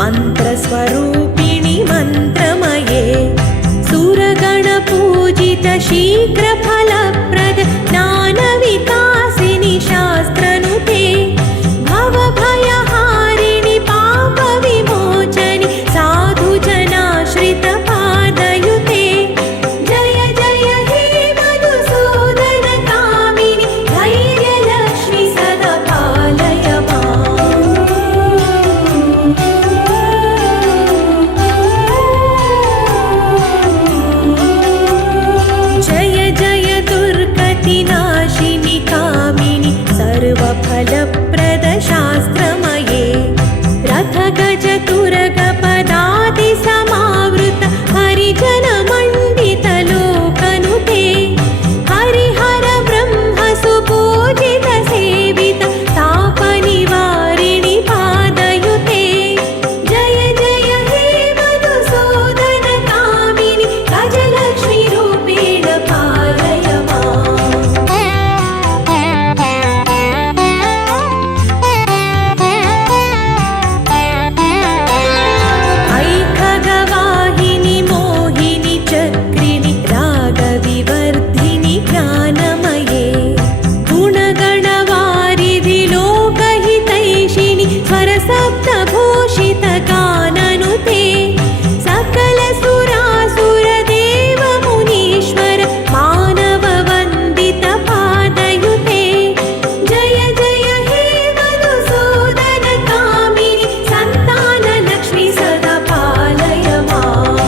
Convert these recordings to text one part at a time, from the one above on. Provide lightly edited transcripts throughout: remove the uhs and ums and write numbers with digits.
मन्त्रस्वरूपिणि मन्त्रमये सुरगणपूजित शीघ्रफलप्रद ज्ञानविकासिनि शास्त्रनुते भवभयहारिणि पापविमोचनि साधुजनाश्रितपादयुते जय जय हे मधुसूदनकामिनि धैर्यलक्ष्मि सदा पालय माम्। जय जय दुर्गतिनाशिनि कामिनि सर्वफलप्रद शास्त्रमये रथगज तुरगपदाति समावृत हरिजनमण्डित लोकनुते हरिहर ब्रह्म सुपूजित सेवित तापनिवारिणि पादयुते जय जय हे मधुसूदनकामिनि गजलक्ष्मी रूपेण पालय माम्। ऐखगवाहिनि मोहिनि चक्रिणि रागविवर्धिनि ज्ञानमये गुणगणवारिधि लोकहितैषिणि स्वरसप्तभूषित गाननुते सकल सुरासुर देव मुनीश्वर मानव वन्दित पादयुते जय जय हे मधुसूदनकामिनि सन्तानलक्ष्मि सदा पालय माम्।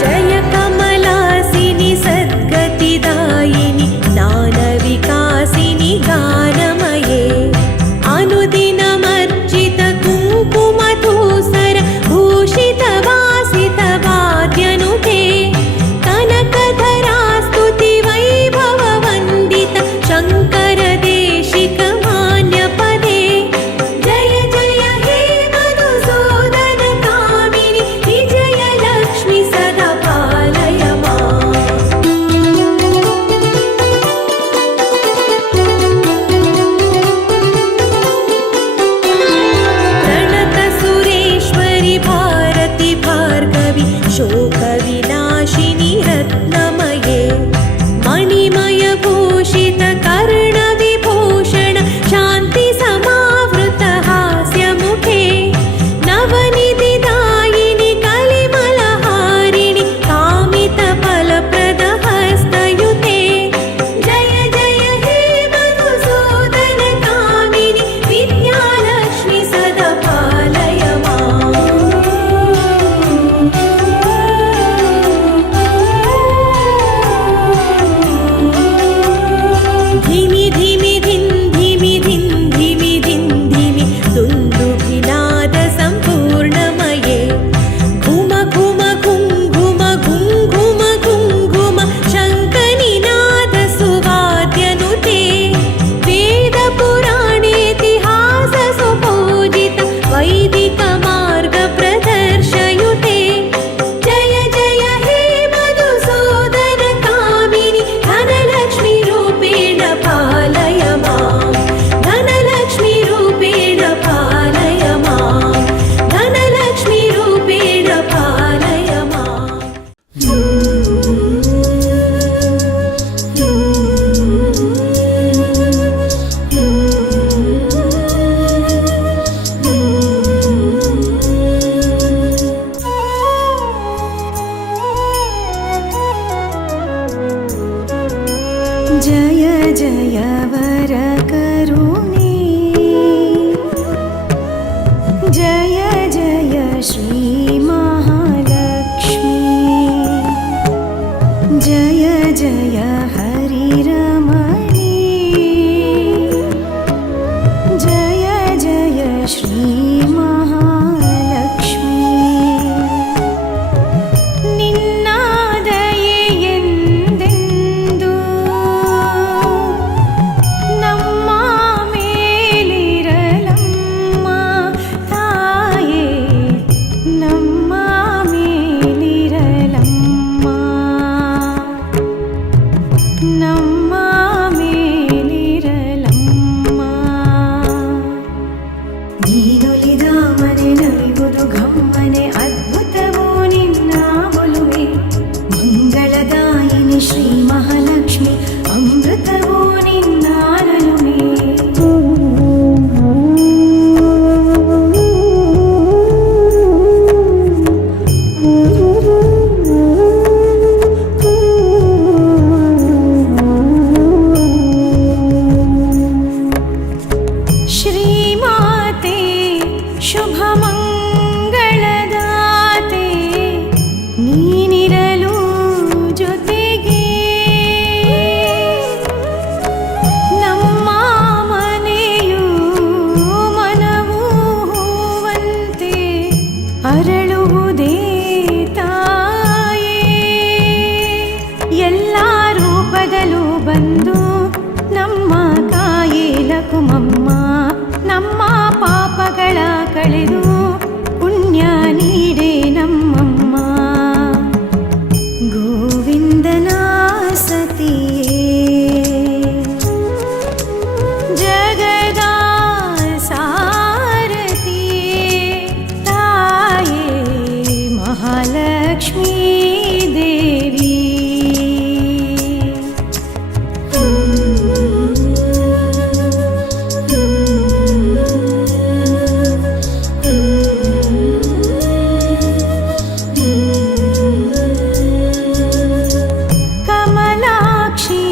जय कमलासिनि सद्गतिदायिनि ज्ञानविकासिनि गानमये अनुदिनमर्चित कुङ्कुमधूसर भूषित वासित वाद्यनुते कनकधरास्तुति वैभव वन्दित शङ्कर देशिक मान्यपदे जय जय हे मधुसूदनकामिनि विजयलक्ष्मि सदा पालय माम्। प्रणत सुरेश्वरि भारति भार्गवि शोकविनाशिनि रत्नमये मणिमय भूषित कर्णविभूषण शान्ति समावृत हास्यमुखे नवनिधिदायिनि कलिमलहारिणि कामितफलप्रद हस्तयुते जय जय हे मधुसूदनकामिनि विद्यालक्ष्मि सदा पालय माम्। धिमि धिमि धिं धिमि धिं धिमि धिं धिमि दुन्दुभिनाद सम्पूर्णमये घुम घुम घुं घुम घुं घुम घुं घुम शङ्खनिनाद सुवाद्यनुते वेद पुराणेतिहास सुपूजित वैदिक मार्ग प्रदर्शयुते जय जय हे मधुसूदनकामिनि धनलक्ष्मी रूपेण पालय माम्। धनलक्ष्मी रूपेण पालय माम्। धनलक्ष्मी रूपेण पालय माम्। जय जय वरकरुणे जय जय श्री महालक्ष्मी जय जय हरिरमणे जय जय श्री महालक्ष्मी निನ್ನ ದಯೆಯೆಂದೆಂದು ನಮ್ಮ ಮೇಲಿರಲಮ್ಮ ತಾಯೇ ನಮ್ಮ ಮೇಲಿರಲಮ್ಮ ನಮ್ಮ ಬಂದು ನಮ್ಮ ಕಾಯೇ ಲಕುಮಮ್ಮ, ನಮ್ಮ ಪಾಪಗಳ ಕಳೆದು ಪುಣ್ಯ ನೀಡೆ ನಮ್ಮಮ್ಮ. ಗೋವಿಂದನ ಸತಿಯೇ ಜಗದ ಸಾರಥಿಯೇ ತಾಯೇ ಮಹಾಲಕ್ಷ್ಮೀ ದೇವಿ. ಕಮಲಾಕ್ಷಿ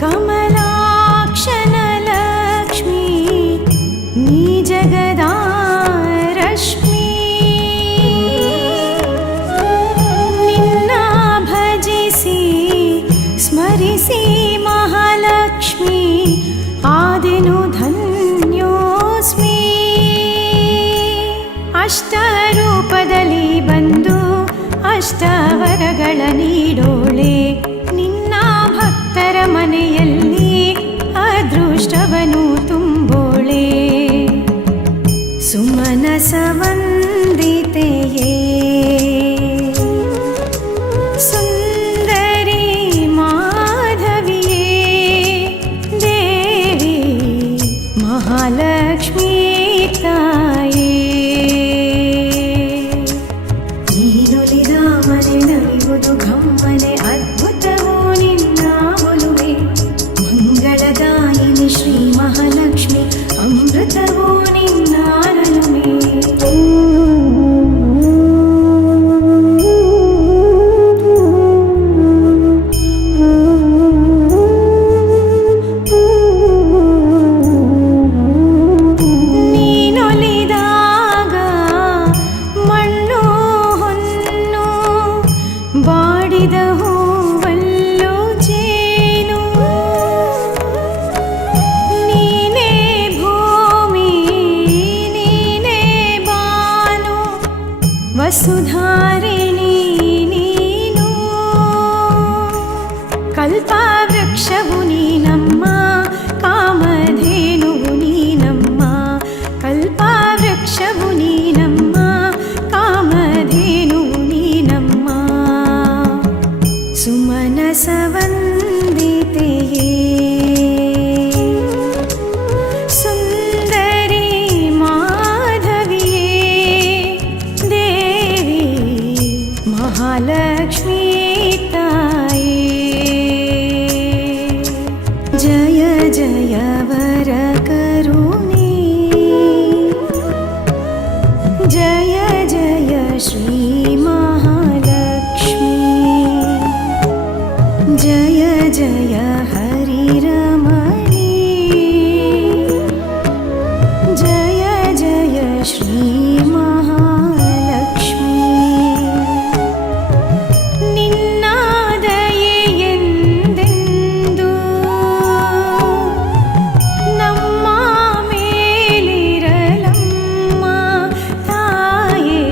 ಕಮಲಾಕ್ಷನ ಲಕ್ಷ್ಮೀ ನೀ ಜಗದ ರಶ್ಮಿ. ನಿನ್ನ ಭಜಿಸಿ ಸ್ಮರಿಸಿ ಮಹಾಲಕ್ಷ್ಮಿ ಆದೆನು ಧನ್ಯೋಸ್ಮಿ. ಅಷ್ಟರೂಪದಲ್ಲಿ ಬಂದು ಅಷ್ಟವರಗಳ ನೀಡೋಳೆ, ನಿನ್ನ ಭಕ್ತರ ಮನೆಯಲ್ಲಿ ಅದೃಷ್ಟವನು ತುಂಬೋಳೆ. ಸುಮನಸ ವಂದಿತೆಯೇ ಸುಂದರಿ ಮಾಧವಿಯೇ ದೇವಿ ಮಹಾಲಕ್ಷ್ಮೀ ತಾಯೇ. ನೀನುಲಿದ ಮನೆ ನಲಿಯುವುದು ಘಮ್ಮನೆ, ಅದ್ಭುತವೋ ನಿನ್ನ ಒಲುಮೆ. ಮಂಗಳದಾಯಿನಿ ಶ್ರೀ ಮಹಾಲಕ್ಷ್ಮಿ, ಅಮೃತವೋ ನಿನ್ನ ನಲುಮೆ. ನೀನೊಲಿದಾಗ ಮಣ್ಣು ಹೊನ್ನು ಬಾಡಿದ ಹೂವಲ್ಲೋ ಜೇನು. ನೀನೇ ಭೂಮಿ ನೀನೇ ಬಾನು ವಸುಧಾರಿಣಿ ನೀನು. ಕಲ್ಪವೃಕ್ಷವು ನೀನಮ್ಮ, ಕಾಮಧೇನುವು ನೀನಮ್ಮ. ಕಲ್ಪವೃಕ್ಷವು ನೀನಮ್ಮ, ಕಾಮಧೇನುವು ನೀನಮ್ಮ. ಸುಮನಸ ವಂದಿತೆಯೇ ಸುಂದರಿ ಮಾಧವಿಯೇ ದೇವಿ ಮಹಾಲಕ್ಷ್ಮೀ ತಾಯೇ. ಜಯ ಜಯ ವರ ಕರುಣೆ, ಜಯ ಜಯ ಶ್ರೀ ಮಹಾಲಕ್ಷ್ಮೀ. ಜಯ ಜಯ ಹರಿರಮಣಿ, ಜಯ ಜಯ ಶ್ರೀ ಮಹಾಲಕ್ಷ್ಮೀ. ನಿನ್ನ ದಯೆಯೆಂದೆಂದು ನಮ್ಮ ಮೇಲಿರಲಮ್ಮ ತಾಯೇ,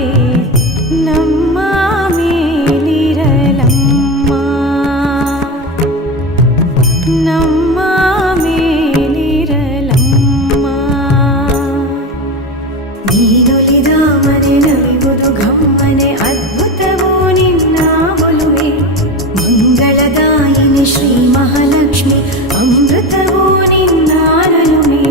ನಮ್ಮ ಮೇಲಿರಲಮ್ಮ, ನಮ್ಮ ಮೇಲಿರಲಮ್ಮ. ನೀನೊಲಿದ ಮನೆ ನಲಿಯುವುದು ಘಮ್ಮನೆ, ಅದ್ಭುತವೋ ನಿನ್ನ ಒಲುಮೆ. ಮಂಗಳದಾಯಿನಿ ಶ್ರೀ ಮಹಾಲಕ್ಷ್ಮಿ, ಅಮೃತವೋ ನಿನ್ನ ನಲುಮೆ.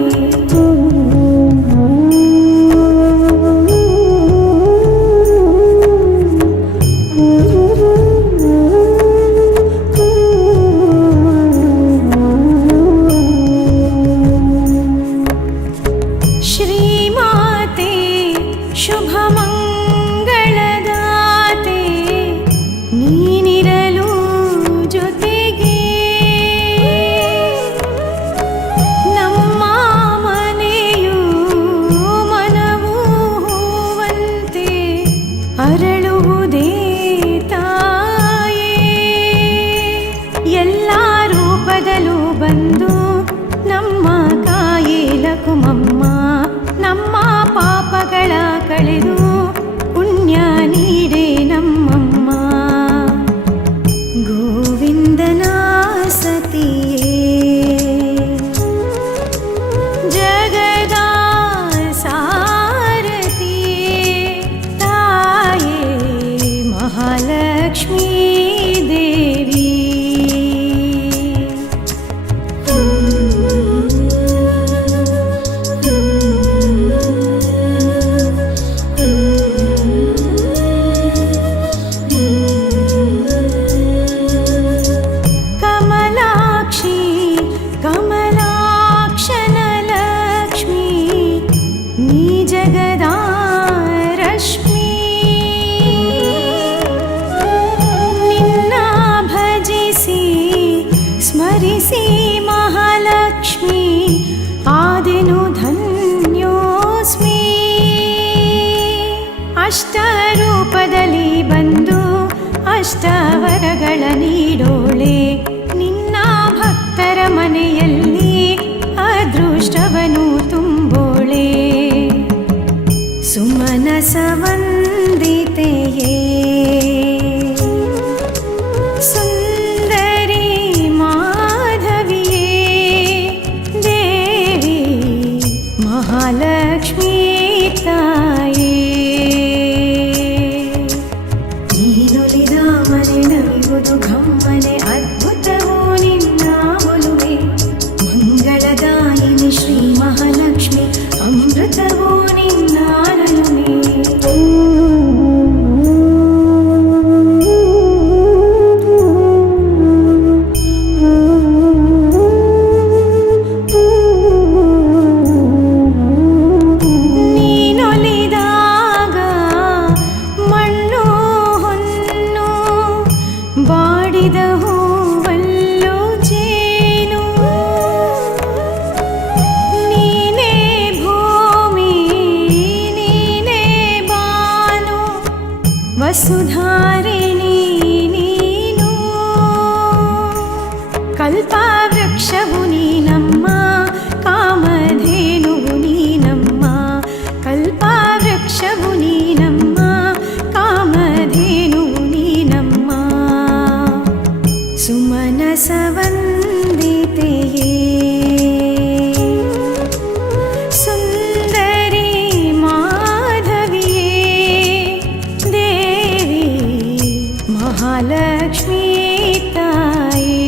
ಶ್ರೀಮಾತೆ ಶುಭ ಮಂಗಳದಾತೆ, ನೀನಿರಲು ಜೊತೆಗೆ ನಮ್ಮ ಮನೆಯು ಮನವು ಹೂವಂತೆ ಅರಳುವುದೇ ತಾಯೇ. ಎಲ್ಲ ರೂಪದಲ್ಲೂ ಬಂದು ನಮ್ಮ ಕಾಯೇ ಲಕುಮಮ್ಮ, ನಮ್ಮ ಪಾಪಗಳ ಕಳೆದು ಪುಣ್ಯ ನೀಡೆ ನಮ್ಮಮ್ಮ. ಗೋವಿಂದನ ಸತಿಯೇ ಅಷ್ಟವರಗಳ ನೀಡೋಳೆ ನಿನ್ನ ಭಕ್ತರ ಮನೆಯಲ್ಲಿ ಅದೃಷ್ಟವನು ತುಂಬೋಳೆ ಸುಮನಸ ವಂದಿತೆಯೇ ಸುಂದರಿ ಮಾಧವಿಯೇ ದೇವಿ ಮಹಾಲಕ್ಷ್ಮೀ ತಾಯೇ ನೀನೊಲಿದ ಮನೆ ನಲಿಯುವುದು ಕಮ್ಮನೆ ಅದ್ಭುತವೋ ನಿನ್ನ ಒಲುಮೆ ಮಂಗಳದಾಯಿನಿ ಶ್ರೀ ಮಹಾಲಕ್ಷ್ಮಿ ಅಮೃತವೋ ನಿನ್ನ ನಲುಮೆ ನೀನೊಲಿದಾಗ ಮಣ್ಣು ಹೊನ್ನು ಬಾಡಿದ ಹೂವಲ್ಲೂ ಜೇನು ನೀನೇ ಭೂಮಿ ನೀನೇ ಬಾನು ವಸುಧಾರಿಣಿ ನೀನು ಕಲ್ಪವೃಕ್ಷವು ನೀನಮ್ಮ ಕಾಮಧೇನುವು ನೀನಮ್ಮ ಕಲ್ಪವೃಕ್ಷವು ನೀನಮ್ಮ ಕಾಮಧೇನುವು ನೀನಮ್ಮ ಸುಮನಸ ವಂದಿತೆಯೇ ಸುಂದರಿ ಮಾಧವಿಯೇ ದೇವಿ ಮಹಾಲಕ್ಷ್ಮೀ ತಾಯೇ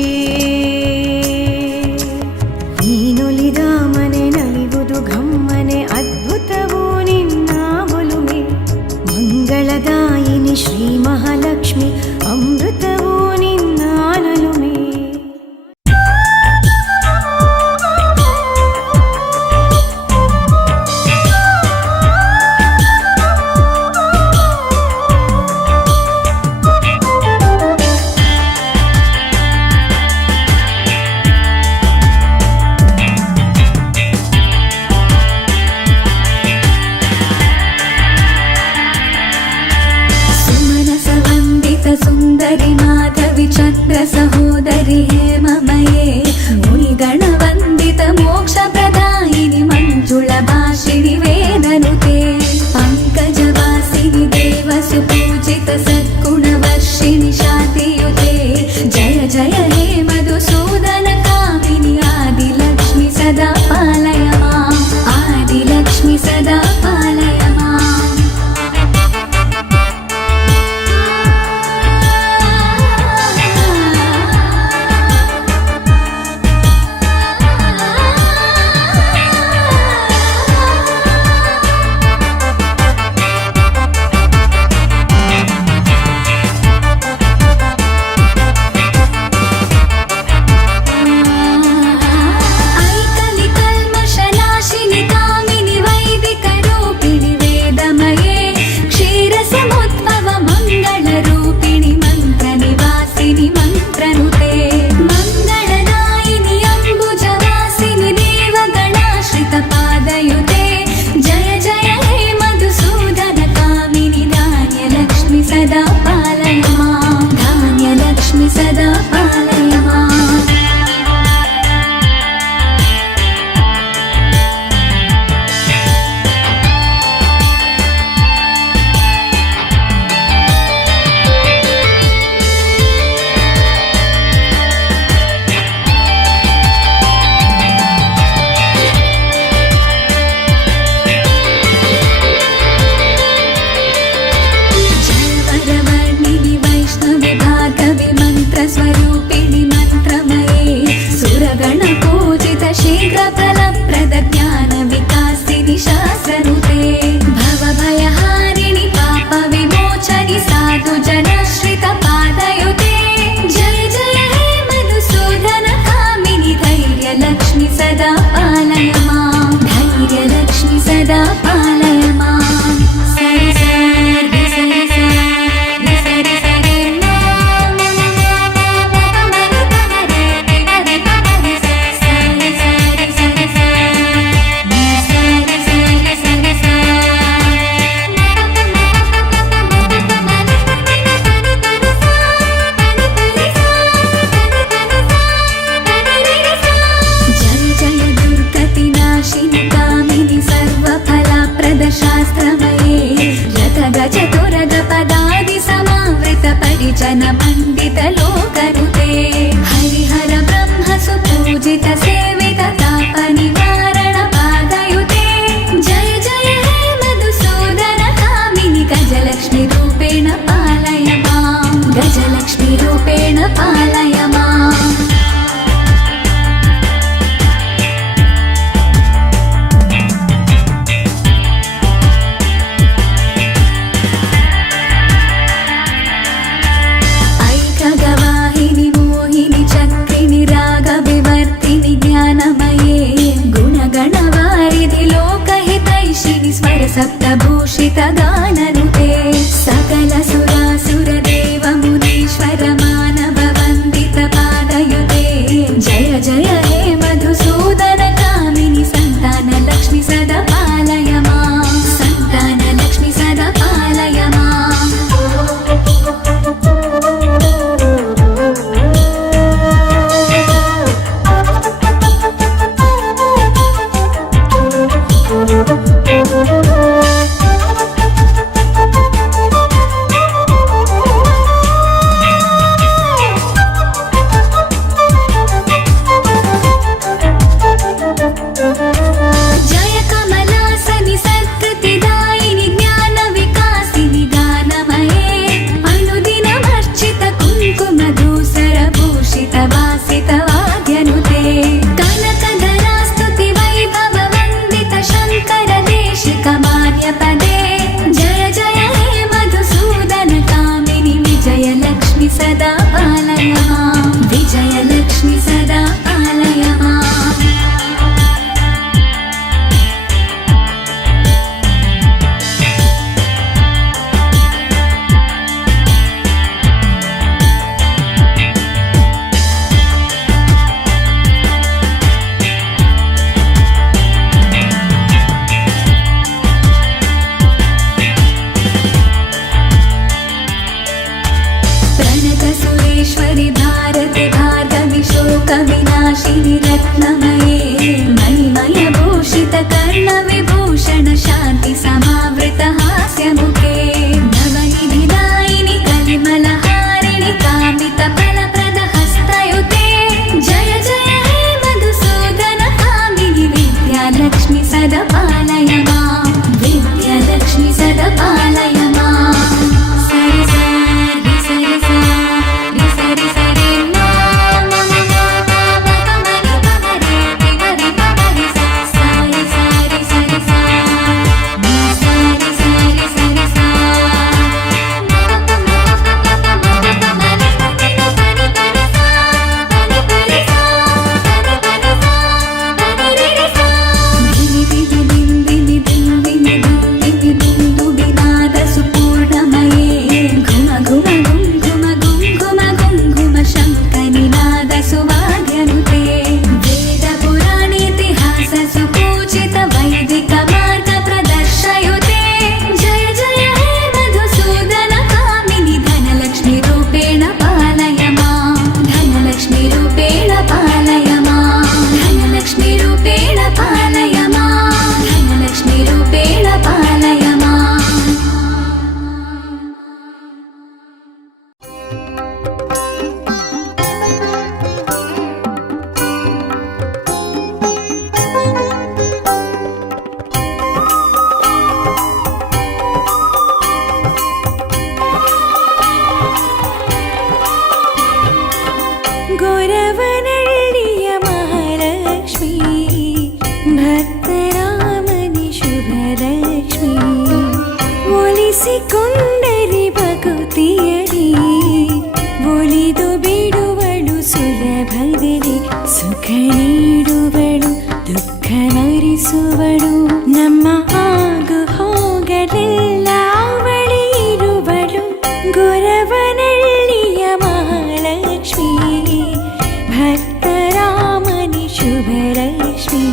सुपूजित सेवित ताप निवारण पादयुते जय जय हे मधुसूदन कामिनि गजलक्ष्मी रूपेण पालय मां गजलक्ष्मी रूपेण पालय माम् सप्तभूषित गाननुते सकल सुरासुर देव मुनीश्वर मानव वन्दित पादयुते जय जय हे मधुसूदन कामिनि संतान लक्ष्मी सदा पालय मां संतान लक्ष्मी सदा पालय माम् सदा पालय मां विजयलक्ष्मी सदा पालय माम् प्रणतसुरेश्वरि भारति भार्गवि शोकविनाशिनि रत्नमये मणिमयभूषित कर्णविभूषण शान्ति समावृत हास्यमुखे नवनिधिदायिनि कलिमलहारिणि कामितफलप्रद हस्तयुते जय जय हे मधुसूदन कामिनि विद्यालक्ष्मी सदा पालय मां विद्यालक्ष्मी सदा पालय माम् ಕೊಂಡರೆ ಭಕುತಿಯಲಿ ಒಲಿದು ಬಿಡುವಳು ಸುಲಭದಲ್ಲಿ ಸುಖ ನೀಡುವಳು ದುಃಖ ಮರಿಸುವಳು ನಮ್ಮ ಆಗು ಹೋಗಲೆಲ್ಲ ಅವಳಿ ಇರುವಳು ಗೊರವನಳ್ಳಿಯ ಮಹಾಲಕ್ಷ್ಮಿ ಭಕ್ತರಾಮನಿ ಶುಭಲಕ್ಷ್ಮಿ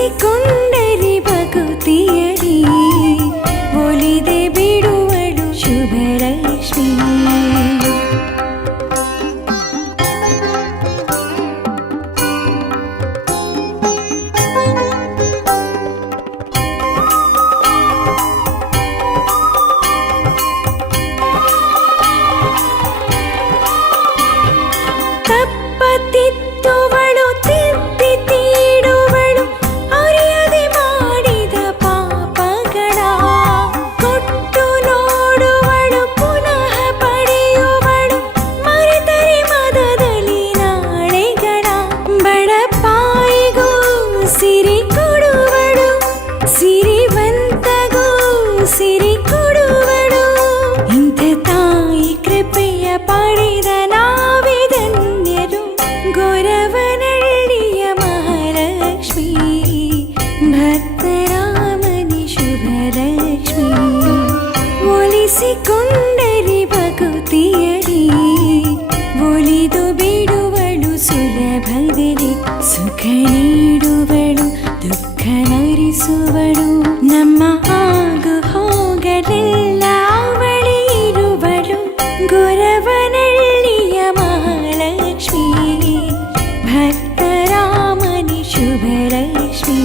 ಒಲಿಸಿಕೊಂಡರೆ ಭಕುತಿಯಲಿ ಒಲಿದೆ ಬಿಡುವಳು ಶುಭಲಕ್ಷ್ಮಿ. ತಪ್ಪತಿತ್ತುವಳು ತಿದ್ದಿ ತೀಡುವಳು ಅರಿಯದೆ ಮಾಡಿದ ಪಾಪಗಳ ಕೊಟ್ಟು ನೋಡುವಳು ಪುನಃ ಪಡೆಯುವಳು ಮರೆತರೆ ಮದದಲ್ಲಿ ನಾಳೆಗಳ ಬಡಪಾಯಿಗೂ ಸಿರಿ ಕೊಡುವಳು ಸಿರಿವಂತಗೂ ಸಿರಿ ಕೊಡುವಳು. ಇಂಥ ತಾಯಿ ಕೃಪೆಯ ಪಡೆದ ನಾವೇ ಧನ್ಯರು ಗೊರವನಹಳ್ಳಿಯ ಮಹಾಲಕ್ಷ್ಮಿ ಭಕ್ತರಾಮನಿ ಶುಭಲಕ್ಷ್ಮಿ. ಒಲಿಸಿಕೊಂಡರೆ ಭಕುತಿಯಲಿ ಒಲಿದು ಬಿಡುವಳು ಸುಲಭದಲ್ಲಿ ಸುಖ ನೀಡುವಳು ದುಃಖ ನರಿಸುವಳು. ನಮ್ಮ ಆಗು ಹೋಗಲೆಲ್ಲ ಅವಳೇ ಇರುವಳು ಗೊರವನಹಳ್ಳಿಯ ಮಹಾಲಕ್ಷ್ಮಿ ಭಕ್ತರಾಮನಿ ಶುಭಲಕ್ಷ್ಮಿ.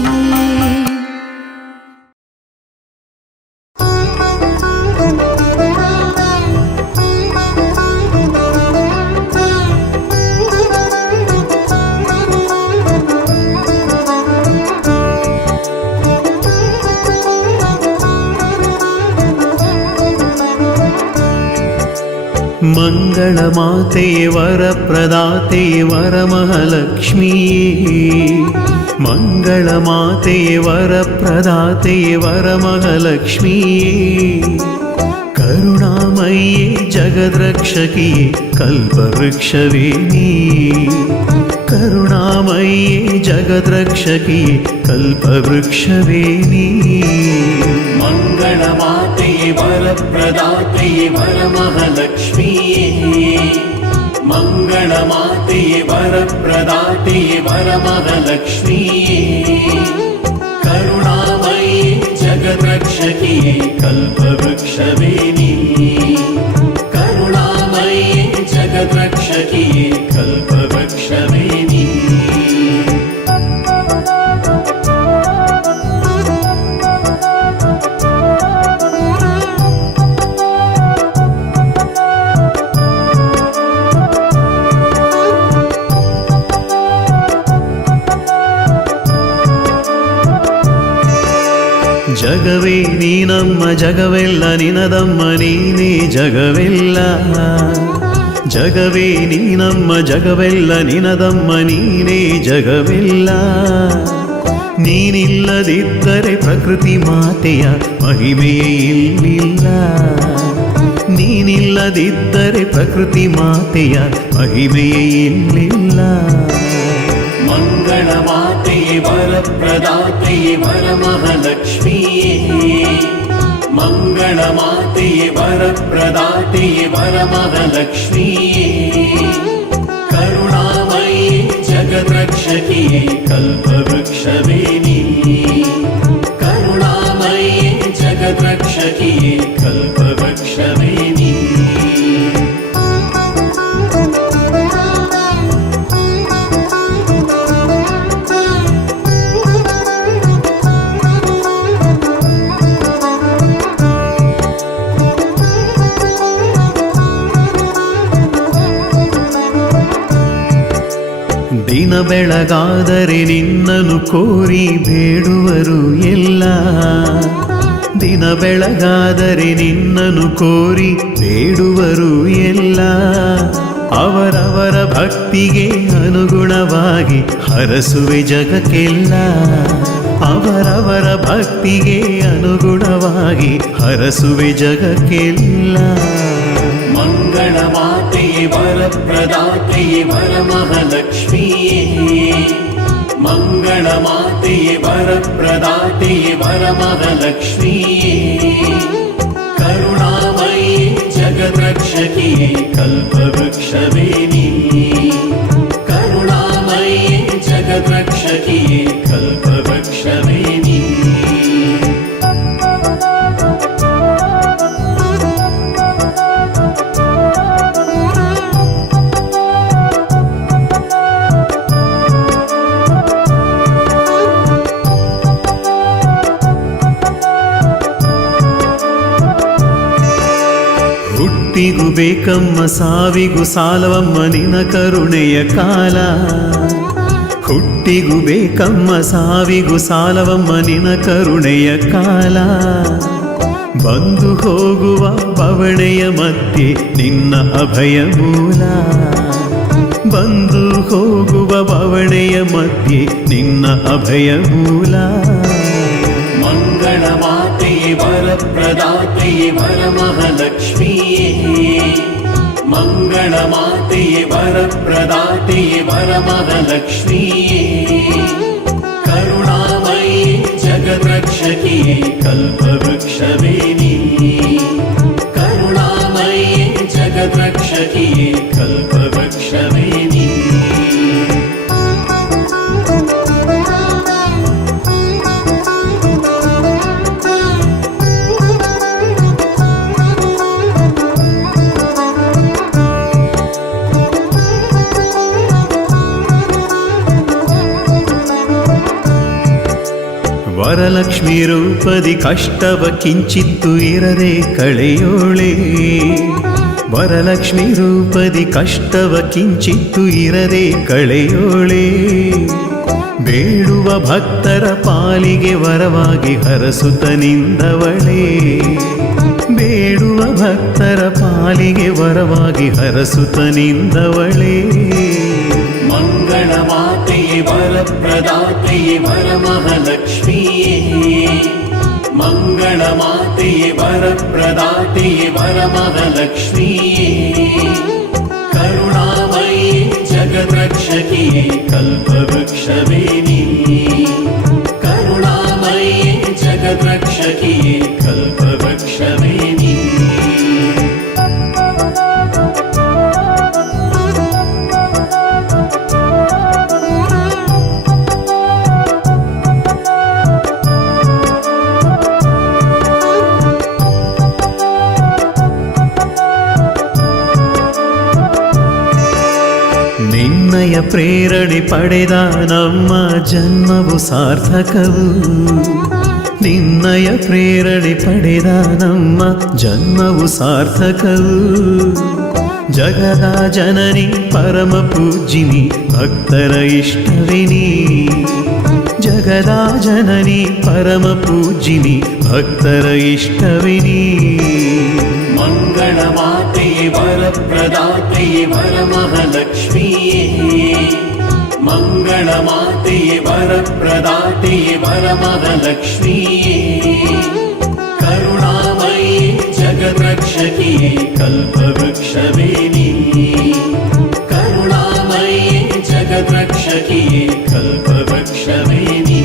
ಮಂಗಳ ಮಾತೆಯೇ ವರಪ್ರದಾತೆಯೇ ವರಮಹಾಲಕ್ಷ್ಮಿಯೇ. ಮಂಗಳ ಮಾತೆಯೇ ವರಪ್ರದಾತೆಯೇ ವರಮಹಾಲಕ್ಷ್ಮಿಯೇ. ಕರುಣಾಮಯಿಯೇ ಜಗದ್ರಕ್ಷಕಿಯೇ ಕಲ್ಪವೃಕ್ಷವೇ ನೀ. ಕರುಣಾಮಯಿಯೇ ಜಗದ್ರಕ್ಷಕಿಯೇ ಕಲ್ಪವೃಕ್ಷವೇ ನೀ. ಮಂಗಳ ಮಾತೆಯೇ ವರಪ್ರದಾತೆಯೇ ವರಮಹಾಲಕ್ಷ್ಮಿಯೇ. ಮಂಗಳ ಮಾತೆಯೇ ವರಪ್ರದಾತೆಯೇ ವರಮಹಾಲಕ್ಷ್ಮಿಯೇ. ಕರುಣಾಮಯಿಯೇ ಜಗದ್ರಕ್ಷಕಿಯೇ ಕಲ್ಪವೃಕ್ಷವೇ ನೀ. ಕರುಣಾಮಯಿಯೇ ಜಗದ್ರಕ್ಷಕಿಯೇ ಕಲ್ಪವೃಕ್ಷವೇ ನೀ. ಜಗವೇ ನೀನಮ್ಮ ಜಗವೆಲ್ಲ ನಿನದಮ್ಮ ನೀನೇ ಜಗವೆಲ್ಲ. ಜಗವೇ ನೀನಮ್ಮ ಜಗವೆಲ್ಲ ನಿನದಮ್ಮ ನೀನೇ ಜಗವೆಲ್ಲ. ನೀನಿಲ್ಲದಿದ್ದರೆ ಪ್ರಕೃತಿ ಮಾತೆಯ ಮಹಿಮೆಯೇ ಇಲ್ಲಿಲ್ಲ. ನೀನಿಲ್ಲದಿದ್ದರೆ ಪ್ರಕೃತಿ ಮಾತೆಯ ಮಹಿಮೆಯೇ ಇಲ್ಲಿಲ್ಲ. ಮಂಗಳ ಮಾತೆಯೇ ವರಪ್ರದಾತೆಯೇ ವರಮಹಾಲಕ್ಷ್ಮಿಯೇ. ಮಂಗಳ ಮಾತೆಯೇ ವರಪ್ರದಾತೆಯೇ ವರಮಹಾಲಕ್ಷ್ಮಿಯೇ. ಕರುಣಾಮಯಿಯೇ ಜಗದ್ರಕ್ಷಕಿಯೇ ಕಲ್ಪವೃಕ್ಷವೇ ನೀ. ಕರುಣಾಮಯಿಯೇ ಜಗದ್ರಕ್ಷಕಿಯೇ ಕಲ್ಪವೃಕ್ಷವೇ ನೀ. ದಿನ ಬೆಳಗಾದರೆ ನಿನ್ನನ್ನು ಕೋರಿ ಬೇಡುವರು ಎಲ್ಲ. ದಿನ ಬೆಳಗಾದರೆ ನಿನ್ನನ್ನು ಕೋರಿ ಬೇಡುವರು ಎಲ್ಲ. ಅವರವರ ಭಕ್ತಿಗೆ ಅನುಗುಣವಾಗಿ ಹರಸುವೆ ಜಗಕ್ಕೆಲ್ಲ. ಅವರವರ ಭಕ್ತಿಗೆ ಅನುಗುಣವಾಗಿ ಹರಸುವೆ ಜಗಕ್ಕೆಲ್ಲ. ಮಂಗಳ ಮಾತೆಯೇ ವರಪ್ರದಾತೆಯೇ ವರಮಹಾಲಕ್ಷ್ಮಿಯೇ. ಮಂಗಳ ಮಾತೆಯೇ ವರಪ್ರದಾತೆಯೇ ವರಮಹಾಲಕ್ಷ್ಮಿಯೇ. ಕರುಣಾಮಯಿಯೇ ಜಗದ್ರಕ್ಷಕಿಯೇ ಕಲ್ಪವೃಕ್ಷವೇ ನೀ. ಕರುಣಾಮಯಿಯೇ ಜಗದ್ರಕ್ಷಕಿಯೇ ಕಲ್ಪವೃಕ್ಷ ಹುಟ್ಟಿಗೂ ಬೇಕಮ್ಮ ಸಾವಿಗೂ ಸಾಲವಮ್ಮ ನಿನ ಕರುಣೆಯ ಕಾಲ. ಹುಟ್ಟಿಗೂ ಬೇಕಮ್ಮ ಸಾವಿಗೂ ಸಾಲವಮ್ಮ ನಿನ ಕರುಣೆಯ ಕಾಲ. ಬಂದು ಹೋಗುವ ಬವಣೆಯ ಮಧ್ಯೆ ನಿನ್ನ ಅಭಯ ಮೂಲ. ಬಂದು ಹೋಗುವ ಬವಣೆಯ ಮಧ್ಯೆ ನಿನ್ನ ಅಭಯ ಮೂಲ. ಮಂಗಳ ಮಾತೆಯೇ ವರಪ್ರದಾತೆಯೇ ವರಮಹಾಲಕ್ಷ್ಮಿಯೇ. ಮಂಗಳ ಮಾತೆಯೇ ವರಪ್ರದಾತೆಯೇ ವರಮಹಾಲಕ್ಷ್ಮಿಯೇ. ಕರುಣಾಮಯಿ ಜಗದ್ರಕ್ಷಕಿಯೇ ಕಲ್ಪವೃಕ್ಷವೇ ನೀ. ಕರುಣಾಮಯಿ ಜಗದ್ರಕ್ಷಕಿಯೇ ಕಲ್ಪವೃಕ್ಷವೇ ನೀ. ವರಲಕ್ಷ್ಮಿ ರೂಪದಿ ಕಷ್ಟವ ಕಿಂಚಿತ್ತು ಇರದೆ ಕಳೆಯೋಳೆ. ವರಲಕ್ಷ್ಮಿ ರೂಪದಿ ಕಷ್ಟವ ಕಿಂಚಿತ್ತು ಇರದೆ ಕಳೆಯೋಳೆ. ಬೇಡುವ ಭಕ್ತರ ಪಾಲಿಗೆ ವರವಾಗಿ ಹರಸುತ್ತ ನಿಂದವಳೆ. ಬೇಡುವ ಭಕ್ತರ ಪಾಲಿಗೆ ವರವಾಗಿ ಹರಸುತ್ತ ನಿಂದವಳೆ. ಮಂಗಳ ಮಾತೆಯೇ ವರಪ್ರದಾತೆಯೇ ವರಮಹಾಲಕ್ಷ್ಮಿಯೇ. ಮಂಗಳ ಮಾತೆಯೇ ವರಪ್ರದಾತೆಯೇ ವರಮಹಾಲಕ್ಷ್ಮಿಯೇ. ಕರುಣಾಮಯಿ ಜಗದ್ರಕ್ಷಕಿಯೇ ಕಲ್ಪವೃಕ್ಷವೇ ನೀ. ಕರುಣಾಮಯಿ ಜಗದ್ರಕ್ಷಕಿಯೇ ಕಲ್ಪವೃಕ್ಷವೇ ನೀ. ನಿನ್ನಯ ಪ್ರೇರಣೆ ಪಡೆದ ನಮ್ಮ ಜನ್ಮವು ಸಾರ್ಥಕವು. ನಿನ್ನಯ ಪ್ರೇರಣೆ ಪಡೆದ ನಮ್ಮ ಜನ್ಮವು ಸಾರ್ಥಕವು. ಜಗದ ಜನನಿ ಪರಮ ಪೂಜಿನಿ ಭಕ್ತರ ಇಷ್ಟವಿನಿ. ಜಗದ ಜನನಿ ಪರಮ ಪೂಜಿನಿ ಭಕ್ತರ ಇಷ್ಟವಿನಿ. ಮಂಗಳ ಮಾತೆಯೇ ವರಪ್ರದಾತೆಯೇ ವರಮಹಾಲಕ್ಷ್ಮಿಯೇ. ಮಂಗಳ ಮಾತೆಯೇ ವರಪ್ರದಾತೆಯೇ ವರಮಹಾಲಕ್ಷ್ಮಿಯೇ. ಕರುಣಾಮಯಿ ಜಗದ್ರಕ್ಷಕಿಯೇ ಕಲ್ಪವೃಕ್ಷವೇ ನೀ. ಕರುಣಾಮಯಿ ಜಗದ್ರಕ್ಷಕಿಯೇ ಕಲ್ಪವೃಕ್ಷವೇ ನೀ.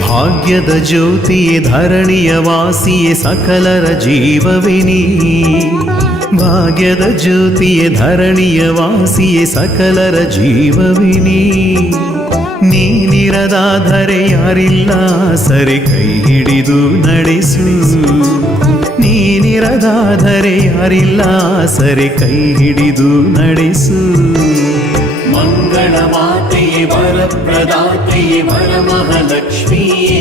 ಭಾಗ್ಯದ ಜ್ಯೋತಿಯೇ ಧರಣಿಯ ವಾಸಿಯೇ ಸಕಲರ ಜೀವವಿನಿ. ಭಾಗ್ಯದ ಜ್ಯೋತಿಯೇ ಧರಣಿಯ ವಾಸಿಯೇ ಸಕಲರ ಜೀವವಿನಿ. ನೀನಿರದಾದರೆ ಯಾರಿಲ್ಲ ಸರಿ ಕೈ ಹಿಡಿದು ನಡೆಸು. ನೀನಿರದಾದರೆ ಯಾರಿಲ್ಲ ಸರಿ ಕೈ ಹಿಡಿದು ನಡೆಸು. ಮಂಗಳ ಮಾತೆಯೇ ವರಪ್ರದಾತೆಯೇ ವರಮಹಾಲಕ್ಷ್ಮಿಯೇ.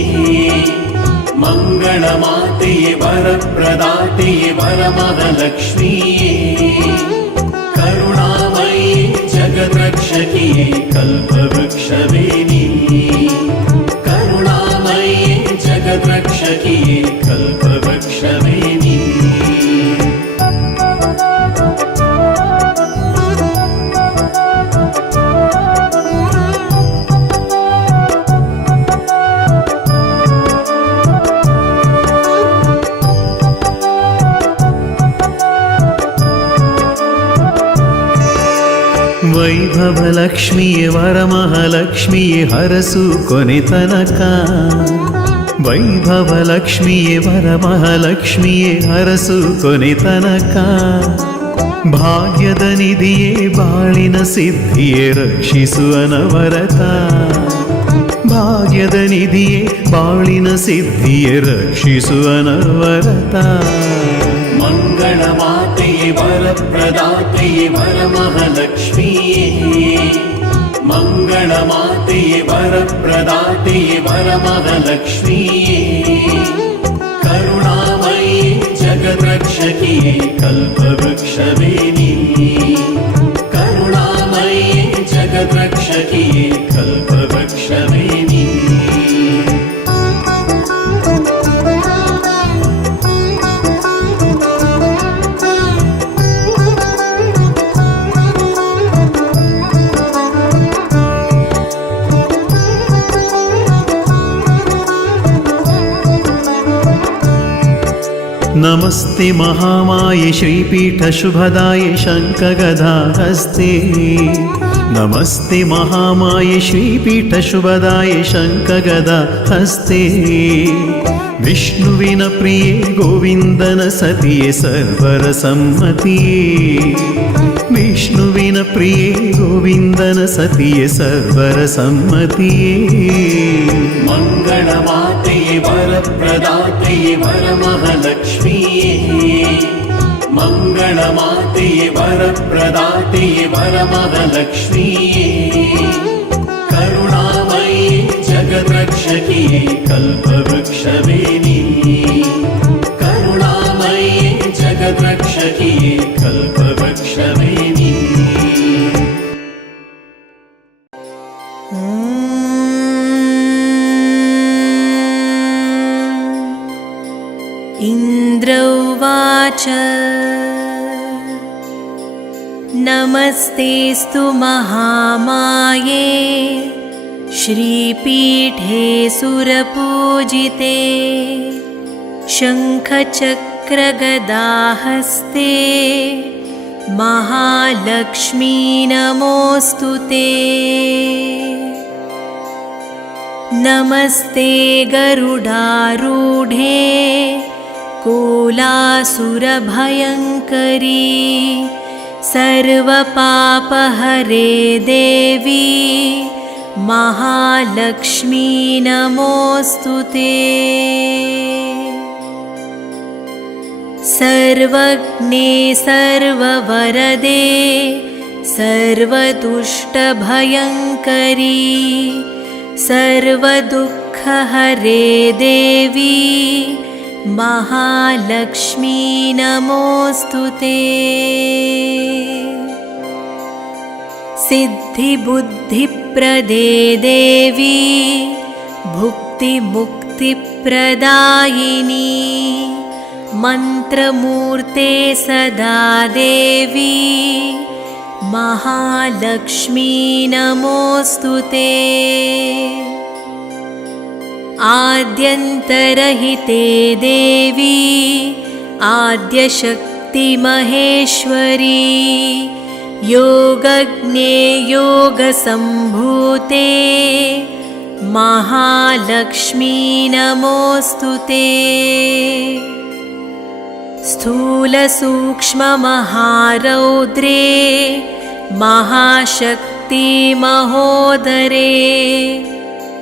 ಮಂಗಳ ಮಾತೆಯೇ ವರಪ್ರದಾತೆಯೇ ವರಮಹಾಲಕ್ಷ್ಮಿಯೇ. ಕರುಣಾಮಯಿ ಜಗದ್ರಕ್ಷಕಿಯೇ ಕಲ್ಪವೃಕ್ಷವೇ ನೀ. ಕರುಣಾಮಯಿ ಜಗದ್ರಕ್ಷಕಿಯೇ ಕಲ್ಪವೃಕ್ಷವೇ ನೀ. ವೈಭವ ಲಕ್ಷ್ಮಿಯೇ ವರಮಹಾಲಕ್ಷ್ಮಿಯೇ ಹರಸು ಕೊನೆ ತನಕ. ವೈಭವ ಲಕ್ಷ್ಮಿಯೇ ವರಮಹಾಲಕ್ಷ್ಮಿಯೇ ಹರಸು ಕೊನೆ ತನಕ. ಭಾಗ್ಯದ ನಿಧಿಯೇ ಬಾಳಿನ ಸಿದ್ಧಿಯೇ ರಕ್ಷಿಸು ಅನವರತ. ಭಾಗ್ಯದ ನಿಧಿಯೇ ಬಾಳಿನ ಸಿದ್ಧಿಯೇ ರಕ್ಷಿಸು ಅನವರತ. ಮಂಗಳ ಮಾತೆಯೇ ವರಪ್ರದಾತೆಯೇ ವರಮಹಾಲಕ್ಷ್ಮಿಯೇ, ಮಂಗಳ ಮಾತೆಯೇ ವರಪ್ರದಾತೆಯೇ ವರಮಹಾಲಕ್ಷ್ಮಿಯೇ, ಕರುಣಾಮಯಿಯೇ ಜಗದ್ರಕ್ಷಕಿಯೇ ಕಲ್ಪವೃಕ್ಷವೇ ನೀ, ಕರುಣಾಮಯಿಯೇ ಜಗದ್ರಕ್ಷಕಿಯೇ ಕಲ್ಪವೃಕ್ಷವೇ ನೀ. नमस्ते महामाये श्रीपीठ शुभदाये शङ्खगदाहस्ते, नमस्ते महामाये श्रीपीठ शुभदाये शङ्खगदाहस्ते, विष्णुविन प्रिये गोविन्दन सतिये सर्वर सम्मतिये, विष्णुविन प्रिये गोविन्दन सतिये सर्वर सम्मतिये. मङ्गलमातेये वरप्रदातेये वरमहालक्ष्मिये, मङ्गलमातेये वरप्रदातेये वरमहालक्ष्मिये, करुणामयिये जगद्रक्षकिये कल्पवृक्षवे नी, करुणामयिये जगद्रक्षकिये कल्पवृक्षवे नी. इन्द्र उवाच नमस्तेस्तु महामाये श्रीपीठे सुरपूजिते, शङ्खचक्रगदाहस्ते महालक्ष्मी नमोऽस्तु ते. नमस्ते गरुडारूढे कुलासुरभयङ्करी, सर्वपापहरे देवी महालक्ष्मी नमोऽस्तु ते. सर्वज्ञे सर्ववरदे सर्वदुष्टभयङ्करी, सर्वदुःखहरे देवी महालक्ष्मी नमोऽस्तु ते. सिद्धिबुद्धिप्रदे देवी भुक्तिमुक्तिप्रदायिनी, मन्त्रमूर्ते सदा देवी महालक्ष्मी नमोऽस्तु ते. आद्यन्तरहिते देवी आद्यशक्तिमहेश्वरी, योगज्ञे योगसम्भूते महालक्ष्मी नमोऽस्तु ते. स्थूलसूक्ष्ममहारौद्रे महाशक्ति महोदरे,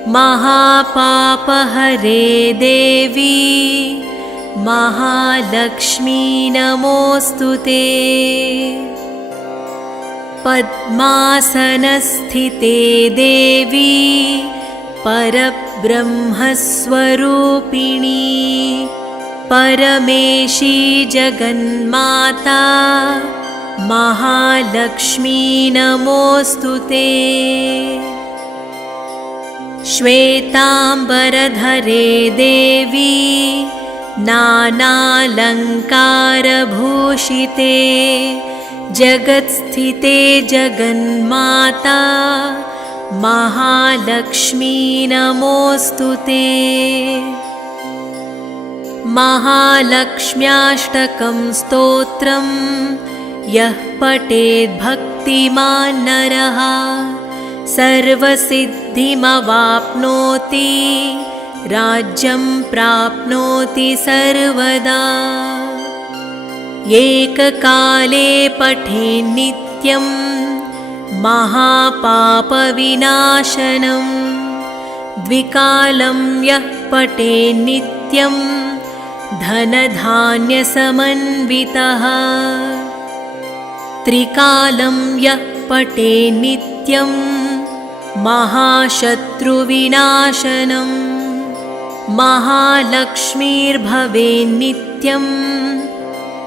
महापापहरे देवी महालक्ष्मी नमोऽस्तु ते. पद्मासनस्थिते देवी परब्रह्मस्वरूपिणी, परमेशी जगन्माता महालक्ष्मी नमोऽस्तु ते. श्वेताम्बरधरे देवी नानालङ्कारभूषिते, जगत्स्थिते जगन्माता महालक्ष्मी नमोऽस्तु ते. महालक्ष्म्याष्टकं स्तोत्रं यः पठेत् भक्तिमान् नरः सर्वसिद्धिमवाप्नोति, राज्यं प्राप्नोति सर्वदा. एककाले पठेन् नित्यं महापापविनाशनं, द्विकालं यः पठेन्नित्यं धनधान्यसमन्वितः त्रिकालं यः पठेन्नित्यं महाशत्रुविनाशनम् महालक्ष्मीर्भवेन्नित्यं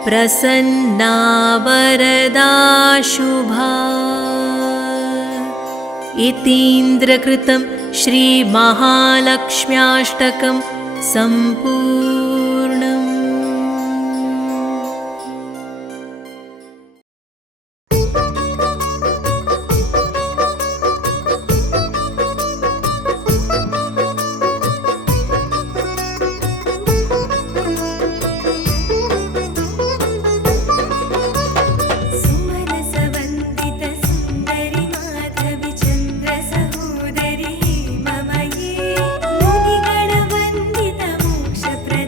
प्रसन्ना वरदा शुभा। इतीन्द्रकृतं श्रीमहालक्ष्म्याष्टकं सम्पूर्णम्। मुनिगणवन्दित मोक्षप्रदायिनी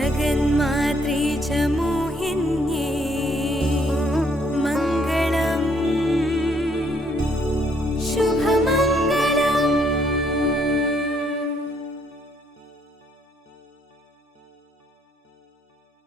जगन्मात्रे च मोहिन्ये